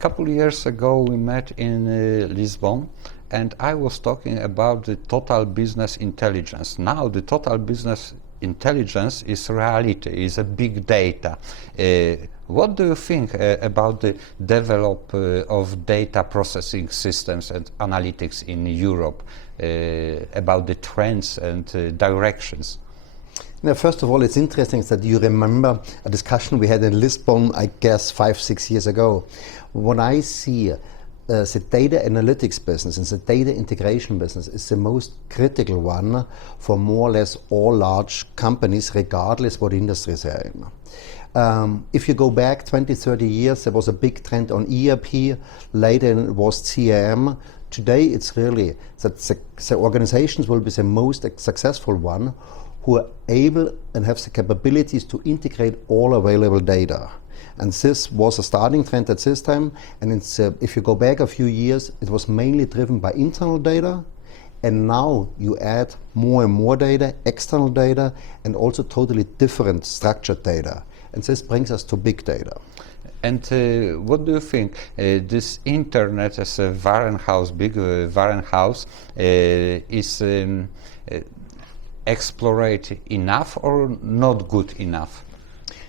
couple of years ago we met in Lisbon, and I was talking about the total business intelligence. Now the total business intelligence is reality, is a big data. What do you think about the development of data processing systems and analytics in Europe, about the trends and directions? Now, first of all, it's interesting that you remember a discussion we had in Lisbon, I guess 5-6 years ago. What I see the data analytics business and the data integration business is the most critical one for more or less all large companies, regardless what industries they're in. If you go back 20-30 years, there was a big trend on ERP, later it was CRM. Today it's really that the organizations will be the most successful one who are able and have the capabilities to integrate all available data. And this was a starting trend at this time, and if you go back a few years, it was mainly driven by internal data, and now you add more and more data, external data, and also totally different structured data. And this brings us to big data. And what do you think? This internet as a Warenhaus, big Warenhaus, is explored enough or not good enough?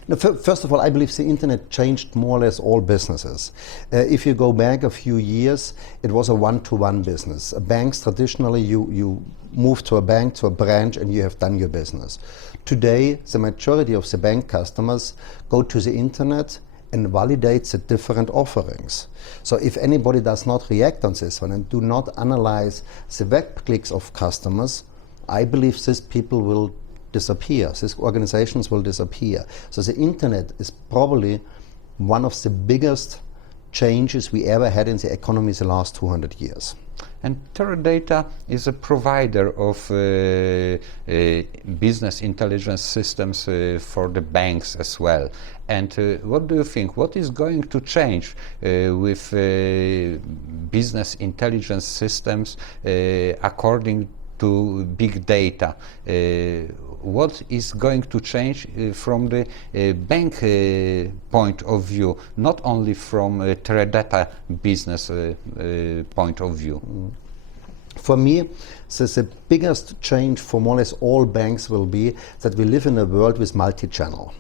Now, first of all, I believe the internet changed more or less all businesses. If you go back a few years, it was a one-to-one business. Banks, traditionally, you move to a bank, to a branch, and you have done your business. Today, the majority of the bank customers go to the internet and validate the different offerings. So if anybody does not react on this one and do not analyze the web clicks of customers, I believe these people will disappear, these organizations will disappear. So the internet is probably one of the biggest changes we ever had in the economy the last 200 years. And Teradata is a provider of business intelligence systems for the banks as well. And what do you think? What is going to change with business intelligence systems according to big data? What is going to change from the bank point of view, not only from Teradata business point of view? For me, the biggest change for more or less all banks will be that we live in a world with multi-channel.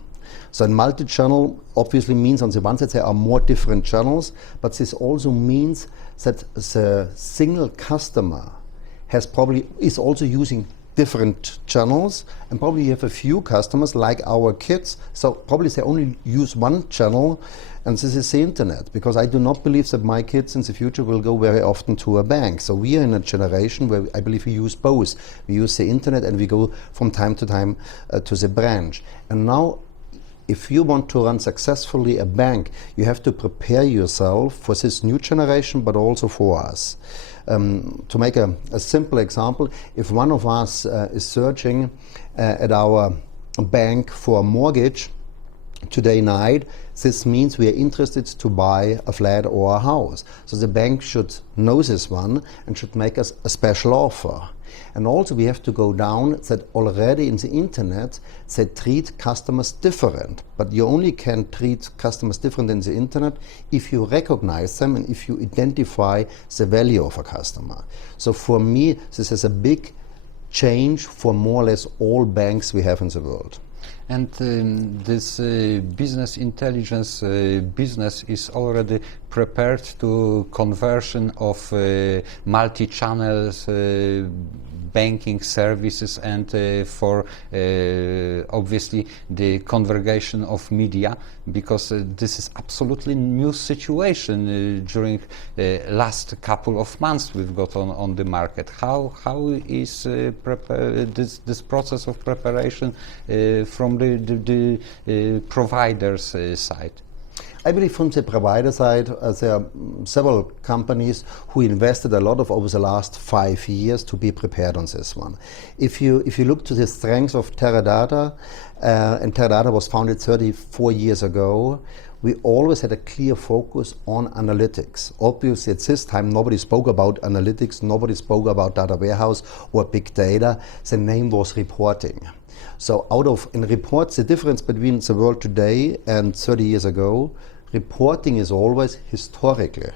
So multi-channel obviously means on the one side there are more different channels, but this also means that the single customer is also using different channels, and probably you have a few customers like our kids, so probably they only use one channel, and this is the internet, because I do not believe that my kids in the future will go very often to a bank. So we are in a generation where I believe we use both. We use the internet and we go from time to time to the branch. And now, if you want to run successfully a bank, you have to prepare yourself for this new generation, but also for us. To make a simple example, if one of us is searching at our bank for a mortgage today night, this means we are interested to buy a flat or a house. So the bank should know this one and should make us a special offer. And also we have to go down that already in the internet they treat customers different. But you only can treat customers different in the internet if you recognize them and if you identify the value of a customer. So for me, this is a big change for more or less all banks we have in the world. And this business intelligence business is already prepared to conversion of multi-channels banking services and for obviously the convergation of media, because this is absolutely new situation during last couple of months we've got on the market. How is this process of preparation from the provider's side? I believe from the provider side, there are several companies who invested a lot over the last 5 years to be prepared on this one. If you look to the strengths of Teradata, and Teradata was founded 34 years ago, we always had a clear focus on analytics. Obviously, at this time, nobody spoke about analytics, nobody spoke about data warehouse or big data. The name was reporting. So in reports, the difference between the world today and 30 years ago, reporting is always historically.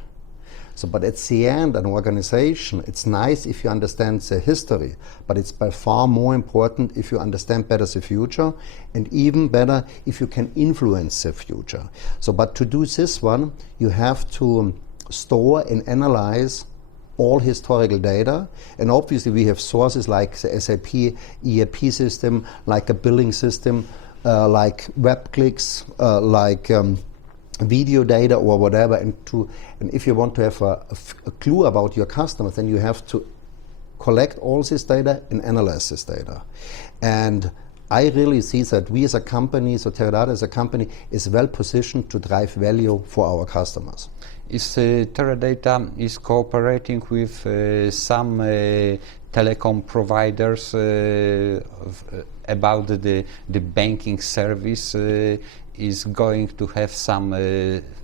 So, but at the end, an organization, it's nice if you understand the history, but it's by far more important if you understand better the future, and even better if you can influence the future. So, but to do this one, you have to store and analyze all historical data, and obviously we have sources like the SAP ERP system, like a billing system, like web clicks, like video data or whatever, and if you want to have a clue about your customers, then you have to collect all this data and analyze this data. And I really see that we as a company, so Teradata as a company, is well positioned to drive value for our customers. Is Teradata is cooperating with some telecom providers about the banking service? Is going to have some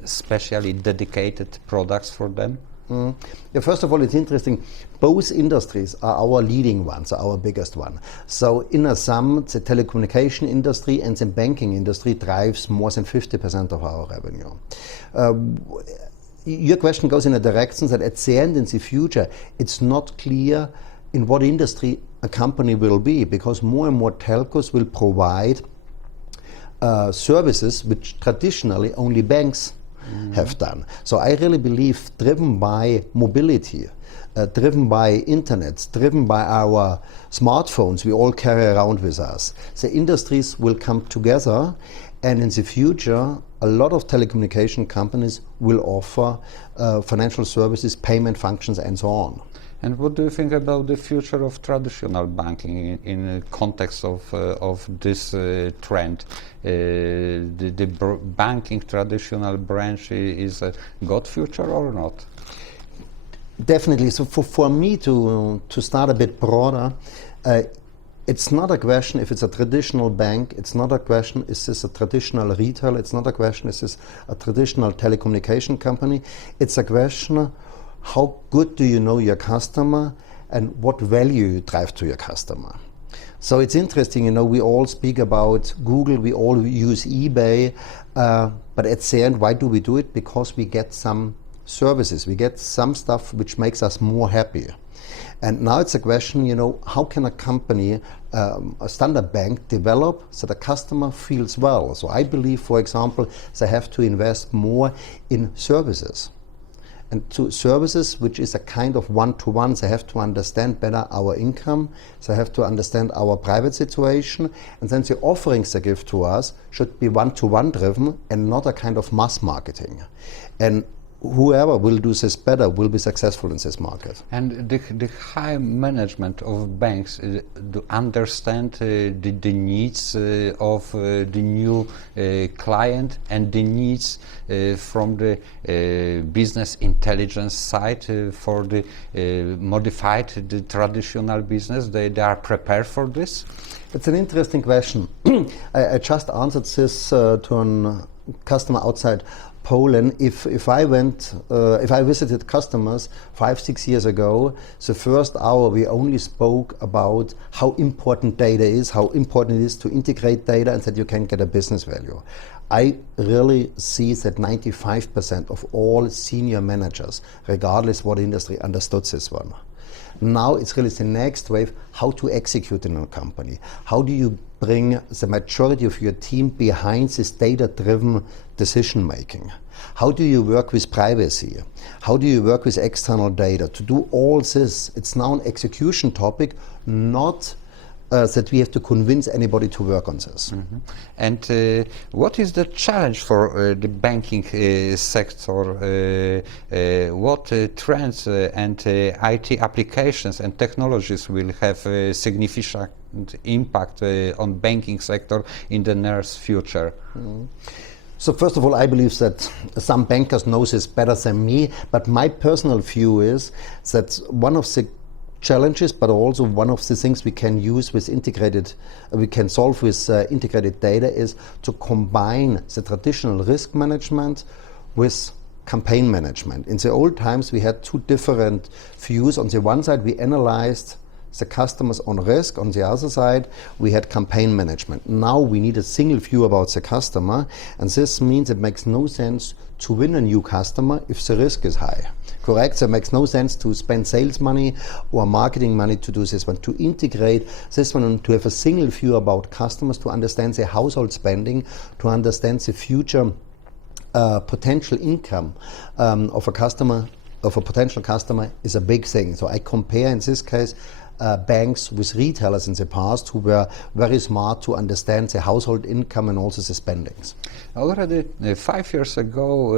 specially dedicated products for them? Yeah, first of all, it's interesting. Both industries are our leading ones, our biggest one. So in a sum, the telecommunication industry and the banking industry drives more than 50% of our revenue. Your question goes in a direction that at the end, in the future, it's not clear in what industry a company will be, because more and more telcos will provide services which traditionally only banks have done. So I really believe, driven by mobility, driven by internet, driven by our smartphones we all carry around with us, the industries will come together, and in the future a lot of telecommunication companies will offer financial services, payment functions, and so on. And what do you think about the future of traditional banking in the context of this trend? The banking traditional branch is a good future or not? Definitely. So for me to start a bit broader, it's not a question if it's a traditional bank, it's not a question is this a traditional retail, it's not a question is this a traditional telecommunication company, it's a question how good do you know your customer and what value you drive to your customer. So it's interesting, you know, we all speak about Google, we all use eBay, but at the end, why do we do it? Because we get some services, we get some stuff which makes us more happy. And now it's a question, you know, how can a company, a standard bank, develop so the customer feels well? So I believe, for example, they have to invest more in services. And to services, which is a kind of one-to-one, they have to understand better our income, they have to understand our private situation, and then the offerings they give to us should be one-to-one driven and not a kind of mass marketing. And whoever will do this better will be successful in this market. And the high management of banks do understand the needs of the new client and the needs from the business intelligence side for the the traditional business. They are prepared for this? It's an interesting question. I just answered this to a customer outside Poland. If I visited customers 5-6 years ago, the first hour we only spoke about how important data is, how important it is to integrate data and that you can get a business value. I really see that 95% of all senior managers, regardless what industry, understood this one. Now it's really the next wave, how to execute in a company. How do you bring the majority of your team behind this data-driven decision making? How do you work with privacy? How do you work with external data? To do all this, it's now an execution topic, not that we have to convince anybody to work on this. Mm-hmm. And what is the challenge for the banking sector? What trends and IT applications and technologies will have a significant impact on banking sector in the near future? Mm-hmm. So first of all, I believe that some bankers know this better than me, but my personal view is that one of the challenges, but also one of the things we can use with solve with integrated data is to combine the traditional risk management with campaign management. In the old times, we had two different views. On the one side, we analyzed the customers on risk. On the other side, we had campaign management. Now we need a single view about the customer, and this means it makes no sense to win a new customer if the risk is high. Correct? So it makes no sense to spend sales money or marketing money to do this one. To integrate this one and to have a single view about customers, to understand their household spending, to understand the future potential income of a potential customer is a big thing. So I compare in this case banks with retailers in the past who were very smart to understand the household income and also the spendings. Already 5 years ago,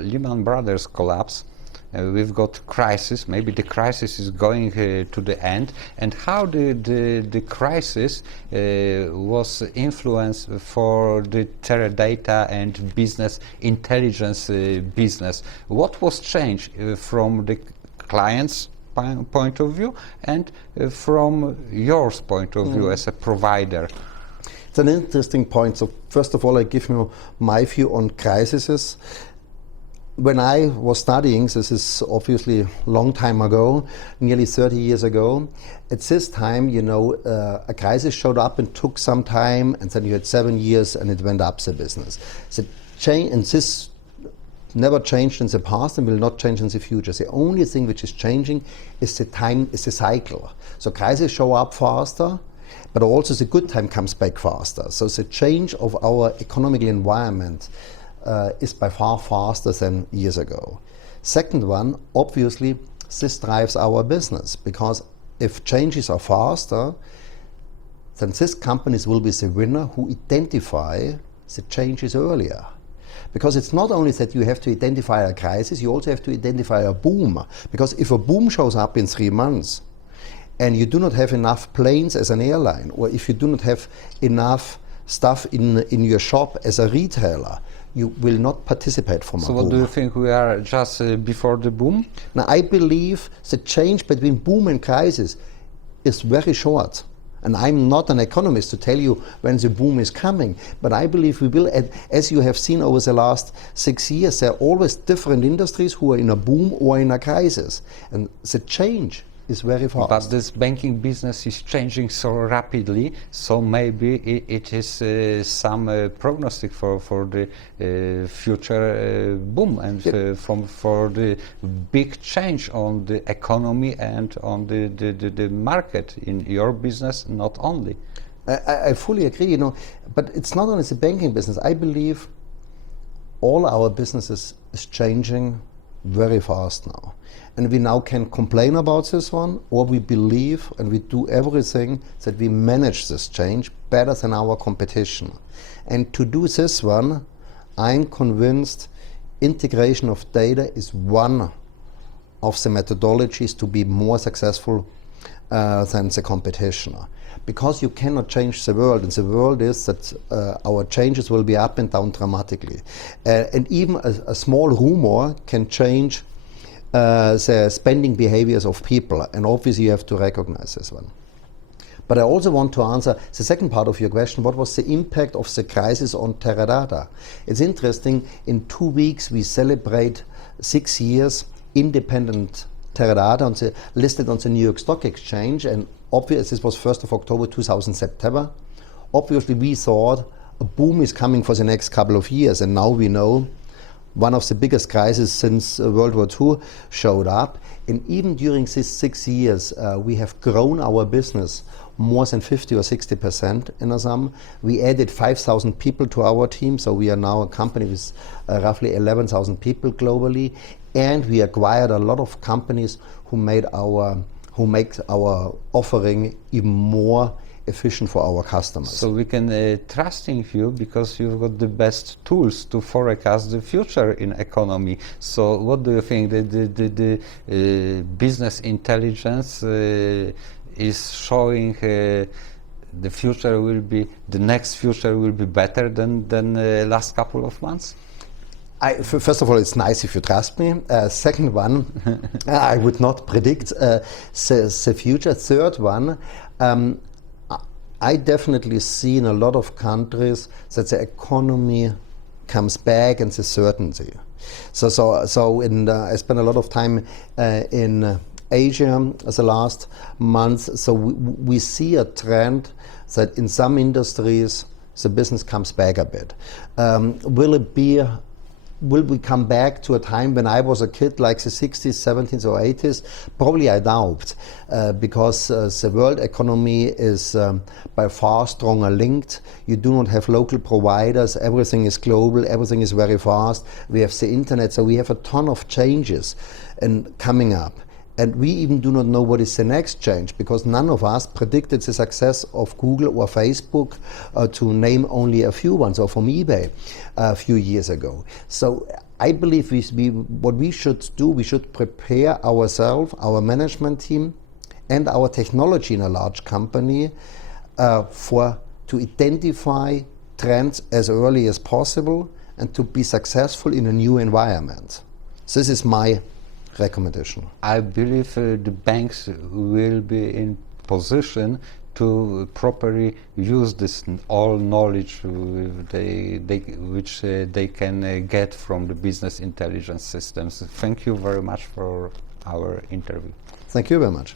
Lehman Brothers collapsed. We've got crisis. Maybe the crisis is going to the end. And how the crisis was influence for the Teradata and business intelligence business? What was changed from the client's point of view and from yours point of view as a provider? It's an interesting point. So first of all, I give you my view on crises. When I was studying, this is obviously a long time ago, nearly 30 years ago, at this time, a crisis showed up and took some time, and then you had 7 years and it went up the business. The change, and this never changed in the past and will not change in the future. The only thing which is changing is the time, is the cycle. So crises show up faster, but also the good time comes back faster. So the change of our economic environment is by far faster than years ago. Second one, obviously, this drives our business, because if changes are faster, then these companies will be the winner who identify the changes earlier. Because it's not only that you have to identify a crisis, you also have to identify a boom. Because if a boom shows up in 3 months, and you do not have enough planes as an airline, or if you do not have enough stuff in your shop as a retailer, you will not participate from a boom. So what do you think, we are just before the boom? Now I believe the change between boom and crisis is very short. And I'm not an economist to tell you when the boom is coming, but I believe we will, as you have seen over the last 6 years, there are always different industries who are in a boom or in a crisis. And the change is very fast. But this banking business is changing so rapidly, so maybe it is some prognostic for the future boom and for the big change on the economy and on the market in your business, not only. I fully agree, but it's not only the banking business. I believe all our businesses is changing very fast now. And we now can complain about this one, or we believe and we do everything that we manage this change better than our competition. And to do this one, I'm convinced integration of data is one of the methodologies to be more successful than the competition. Because you cannot change the world, and the world is that our changes will be up and down dramatically. And even a small rumor can change the spending behaviors of people, and obviously you have to recognize this one. But I also want to answer the second part of your question: what was the impact of the crisis on Teradata? It's interesting, in 2 weeks we celebrate 6 years independent Teradata listed on the New York Stock Exchange, and obviously this was 1st of October 2000 September. Obviously we thought a boom is coming for the next couple of years, and now we know one of the biggest crises since World War II showed up. And even during these 6 years, we have grown our business more than 50 or 60% in Assam. We added 5,000 people to our team, so we are now a company with roughly 11,000 people globally. And we acquired a lot of companies who make our offering even more efficient for our customers. So we can trust in you because you've got the best tools to forecast the future in economy. So what do you think, the business intelligence is showing the next future will be better than last couple of months? First of all, it's nice if you trust me. Second one, I would not predict the future. Third one, I definitely see in a lot of countries that the economy comes back and the certainty. I spent a lot of time in Asia as the last month. So we see a trend that in some industries the business comes back a bit. Will we come back to a time when I was a kid, like the 60s, 70s, or 80s? Probably I doubt, because the world economy is by far stronger linked. You do not have local providers. Everything is global. Everything is very fast. We have the internet, so we have a ton of changes coming up. And we even do not know what is the next change, because none of us predicted the success of Google or Facebook, to name only a few ones, or from eBay a few years ago. So I believe what we should do, we should prepare ourselves, our management team, and our technology in a large company to identify trends as early as possible and to be successful in a new environment. This is my recommendation. I believe the banks will be in position to properly use this all knowledge which they can get from the business intelligence systems. Thank you very much for our interview. Thank you very much.